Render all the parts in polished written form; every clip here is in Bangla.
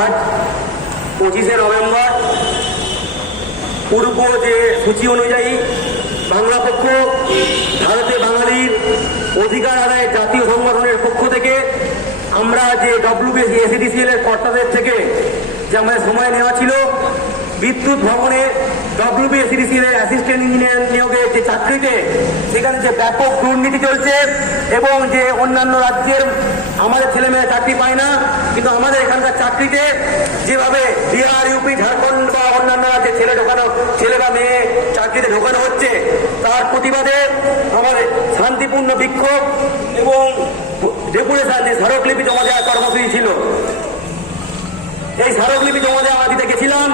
আজ 25শে নভেম্বর পূর্ব যে সূচি অনুযায়ী বাংলা পক্ষ ভারতে বাঙালির অধিকার আদায় জাতীয় সংগঠনের পক্ষ থেকে আমরা যে WBSEDCL এর কর্তাদের থেকে যে আমাদের সময় নেওয়া ছিল বিদ্যুৎ ভবনে WBSEDCL এর অ্যাসিস্ট্যান্ট ইঞ্জিনিয়ার নিয়োগের যে চাকরিতে সেখানে যে ব্যাপক দুর্নীতি চলছে এবং যে অন্যান্য রাজ্যের আমাদের ছেলেমেয়েরা চাকরি পায় না, কিন্তু আমাদের এখানকার চাকরিতে যেভাবে বিহার, ইউপি, ঝাড়খণ্ড বা অন্যান্য রাজ্যে ছেলে বা মেয়ে চাকরিতে ঢোকানো হচ্ছে, তার প্রতিবাদে আমাদের শান্তিপূর্ণ বিক্ষোভ এবং ডেপুটেশন যে স্মারকলিপি জমা দেওয়ার কর্মসূচি ছিল। এই স্মারকলিপি জমা দেওয়া দিতে গেছিলাম।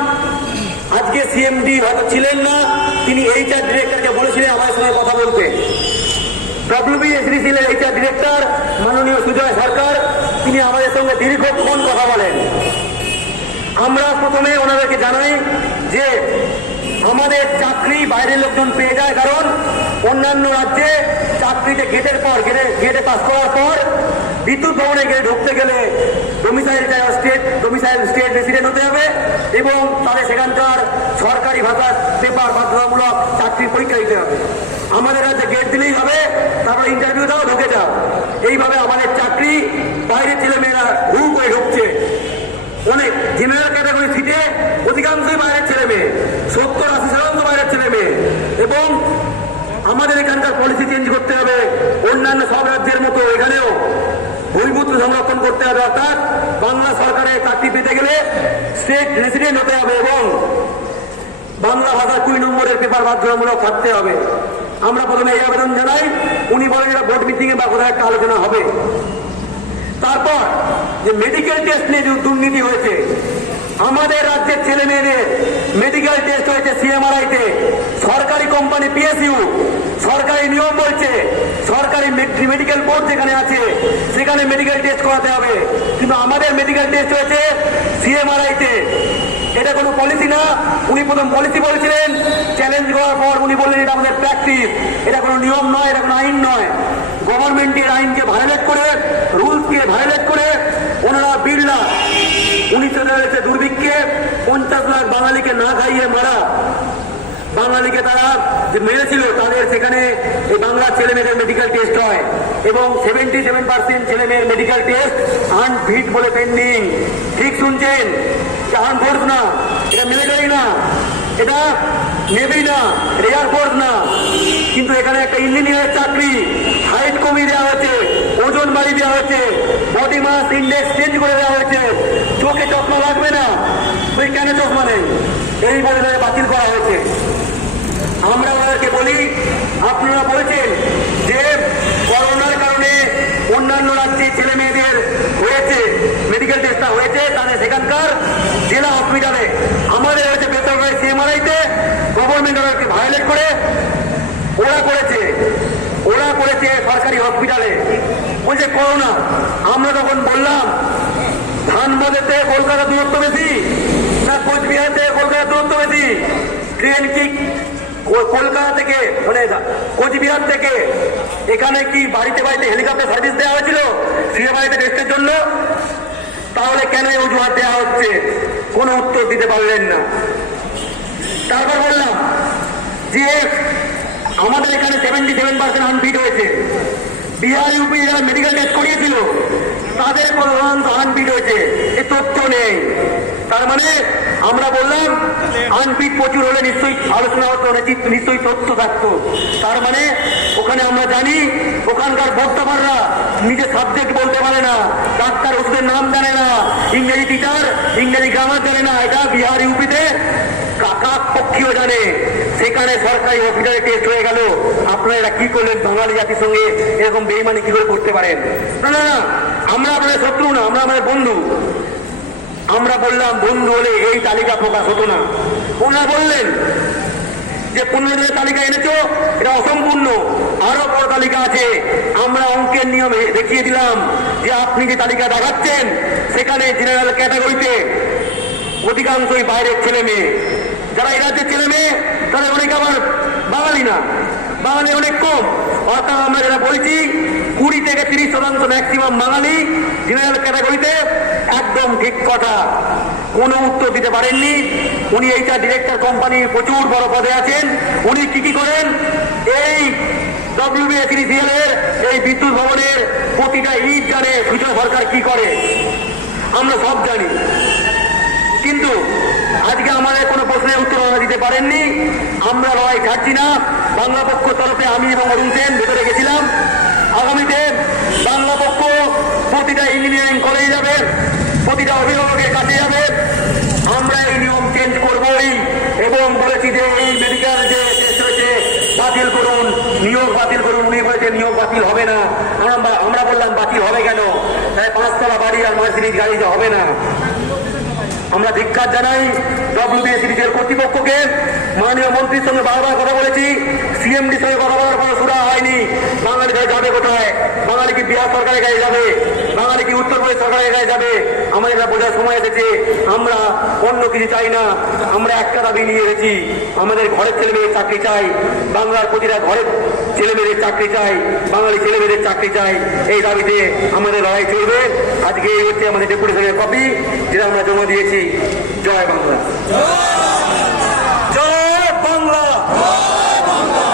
আজকে সিএমডি হয়তো ছিলেন না, তিনি HR ডিরেক্টরকে বলেছিলেন আমাদের সঙ্গে কথা বলতে। WBSEDCL এর HR ডিরেক্টর মাননীয় সুজয় সরকার, তিনি আমাদের সঙ্গে দীর্ঘক্ষণ কথা বলেন। আমরা প্রথমে ওনাদেরকে জানাই যে আমাদের চাকরি বাইরের লোকজন পেয়ে যায়, কারণ অন্যান্য রাজ্যে চাকরিতে গেটে পাস করার পর বিদ্যুৎ ভবনে গেটে ঢুকতে গেলে ডোমিসাইল স্টেট রেসিডেন্ট হতে হবে এবং তাদের সেখানকার সরকারি ভাষার পেপার বাধ্যতামূলক চাকরির পরীক্ষা দিতে হবে। আমাদের রাজ্যে গেট দিলেই হবে, তারপরে ইন্টারভিউ দাও, ঢুকে যাও। এইভাবে আমাদের চাকরি বাইরের ছেলেমেয়েরা হু করে ঢুকছে। অনেক জেনারেল ক্যাটাগরি সিটে অধিকাংশই বাইরের ছেলে মেয়ে, 70-80% বাইরের ছেলে মেয়ে। এবং আমাদের এখানকার পলিসি চেঞ্জ করতে হবে, অন্যান্য সব রাজ্যের মতো এখানেও বহির্ভূত সংরক্ষণ করতে হবে, অর্থাৎ বাংলা সরকারের চাকরি পেতে গেলে স্টেট রেসিডেন্ট হতে হবে এবং বাংলা ভাষা 2 নম্বরের পেপার বাধ্যতামূলক থাকতে হবে। আমরা প্রথমে এই আবেদন জানাই, উনি বলেন এটা বোর্ড মিটিং এ বা কোথাও একটা আলোচনা হবে। তারপর যে মেডিকেল টেস্ট নিয়ে দুর্নীতি হয়েছে, আমাদের রাজ্যের ছেলে মেয়েদের মেডিকেল টেস্ট হয়েছে CMRI-তে, সরকারি কোম্পানি PSU, সরকারি নিয়ম বলছে সরকারি মেডিকেল বোর্ড যেখানে আছে সেখানে মেডিকেল টেস্ট করাতে হবে, কিন্তু আমাদের মেডিকেল টেস্ট হয়েছে CMRI-তে। এটা কোনো পলিসি না। উনি প্রথম পলিসি বলেছিলেন, চ্যালেঞ্জ করার পর উনি বললেন এটা আমাদের প্র্যাকটিস, এটা কোনো নিয়ম নয়, এটা কোনো আইন নয়। গভর্নমেন্টের আইনকে ভায়োলেট করে, রুলসকে ভায়োলেট করে ওনারা 2 লাখ 19 দুর্ভিক্ষে 50 লাখ বাঙালিকে না খাইয়ে মারা, বাঙালিকে তারা যে মেরেছিল তাদের সেখানে এই বাংলার ছেলে মেয়েদের মেডিকেল টেস্ট হয় এবং 77% ছেলে মেয়ের মেডিকেল টেস্ট আনফিট বলে পেন্ডিং। ঠিক শুনছেন, আর্ম ফোর্স না, এটা মিলিটারি না, এটা নেভি না, এটা এয়ারফোর্স না, কিন্তু এখানে একটা ইঞ্জিনিয়ারের চাকরি হাইট কমিয়ে দেওয়া হয়েছে, ওজন বাড়িয়ে দেওয়া হয়েছে, বডি মাস ইন্ডেক্স চেঞ্জ করে দেওয়া হয়েছে, চোখে চশমা লাগবে না, তুই কেন চশমা নেই, এই বলে বাতিল করা হয়েছে। আমরা ওনাদেরকে বলি, আপনারা বলেছেন যে করোনার কারণে অন্যান্য রাজ্যে ছেলে মেয়েদের হয়েছে মেডিকেল টেস্টটা হয়েছে, তাদের সেখানকার জেলা হসপিটালে, আমাদের হয়েছে বেসরকারি CMRI-তে, গভর্নমেন্ট ওনাকে ভায়োলেট করে ওরা করেছে সরকারি হসপিটালে। বলছে করোনা। আমরা তখন বললাম ধানবাদের থেকে কলকাতা দূরত্ব বেশি না কোচবিহার থেকে কলকাতা দূরত্ব বেশি? ট্রেন কি কলকাতা থেকে মানে কোচবিহার থেকে এখানে কি বাড়িতে হেলিকপ্টার সার্ভিস দেওয়া হয়েছিল CMRI-তে টেস্টের জন্য? তাহলে কেন অজুহাত দেওয়া হচ্ছে? কোনো উত্তর দিতে পারলেন না। তারপর বললাম যে আমাদের এখানে 77% আনফিট হয়েছে, বিহার, ইউপি যারা মেডিকেল টেস্ট করিয়েছিল তাদের প্রধানত আনফিট হয়েছে, এ তথ্য নেই। তার মানে আমরা বললাম আনফিট প্রচুর হলে নিশ্চয়ই আলোচনা হতো, নিশ্চয়ই তথ্য থাকতো। তার মানে ওখানে আমরা জানি ওখানকার বক্তামাররা নিজে সাবজেক্ট বলতে পারে না, ডাক্তার ওষুধের নাম জানে না, ইংরেজি টিচার ইংরেজি গ্রামার জানে না। এটা বিহার, ইউপিতে কাকা পক্ষীয় জানে, সেখানে সরকারি হসপিটালে টেস্ট হয়ে গেল। আপনারা এটা কি করলেন? বাঙালি জাতির সঙ্গে এরকম বেইমানি কি করে করতে পারেন? না না না, আমরা আপনাদের শত্রু না, আমরা আমাদের বন্ধু। আমরা বললাম বন্ধু হলে এই তালিকা প্রকাশ হতো না। ওনারা বললেন যে 15 দিনের তালিকা এনেছো, এটা অসম্পূর্ণ, আরো বড় তালিকা আছে। আমরা অঙ্কের নিয়মে দেখিয়ে দিলাম যে আপনি যে তালিকা দেখাচ্ছেন সেখানে জেনারেল ক্যাটাগরিতে অধিকাংশই বাইরের ছেলে মেয়ে, যারা এই রাজ্যের ছেলে মেয়ে তাদের অনেক আবার বাঙালি না, বাঙালি অনেক কম। অর্থাৎ আমরা যেটা বলছি 20 থেকে 30% ম্যাক্সিমাম বাঙালি জেনারেল ক্যাটাগরিতে, একদম ঠিক কথা। কোনো উত্তর দিতে পারেননি। উনি এইটা ডিরেক্টর কোম্পানি প্রচুর বড় পদে আছেন। উনি কি করেন? এই WBSEDCL এর এই বিদ্যুৎ ভবনের প্রতিটা ইট জানে সুজয় সরকার কি করে, আমরা সব জানি। কিন্তু আজকে আমাদের কোনো প্রশ্নের উত্তর ওনারা দিতে পারেননি। আমরা লড়াই ছাড়ছি না। বাংলা পক্ষ তরফে আমি এবং অরুণ সেন ভেতরে গেছিলাম। আগামীতে বাংলা পক্ষ প্রতিটা ইঞ্জিনিয়ারিং কলেজে যাবে, প্রতিটা অভিভাবকের কাছে যাবে। আমরা এই নিয়ম চেঞ্জ করবই এবং বলেছি যে এই মেডিকেল যে টেস্ট হয়েছে বাতিল করুন, নিয়োগ বাতিল করুন। উনি বলেছে নিয়োগ বাতিল হবে না। আমরা বললাম বাতিল হবে কেন? তাই 5 তলা বাড়ি আর মার্সিডিজ গাড়ি যে হবে না। আমরা ধিক্কার জানাই WBSEDCL কর্তৃপক্ষকে। মাননীয় মন্ত্রীর সঙ্গে বারবার কথা বলেছি, CMDর সঙ্গে কথা বলার কোনো সুরা হয়নি। বাঙালি যাবে কোথায়? বাঙালি কি বিহার সরকারের গায়ে যাবে? বাঙালি কি উত্তরপ্রদেশ সরকারের গায়ে যাবে? আমাদের এটা বোঝার সময় এসেছে। আমরা অন্য কিছু চাই না। আমরা একটা দাবি নিয়ে এসেছি, আমাদের ঘরের ছেলে মেয়েদের চাকরি চাই, বাংলার প্রতিটা ঘরের ছেলে মেয়েদের চাকরি চাই, বাঙালি ছেলে মেয়েদের চাকরি চাই। এই দাবিতে আমাদের লড়াই চলবে। আজকে এই হচ্ছে আমাদের ডেপুটেশনের কপি, যেটা আমরা জমা দিয়েছি। জয় বাংলা, জয় বাংলা।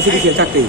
এসিডিসিএল চাকরি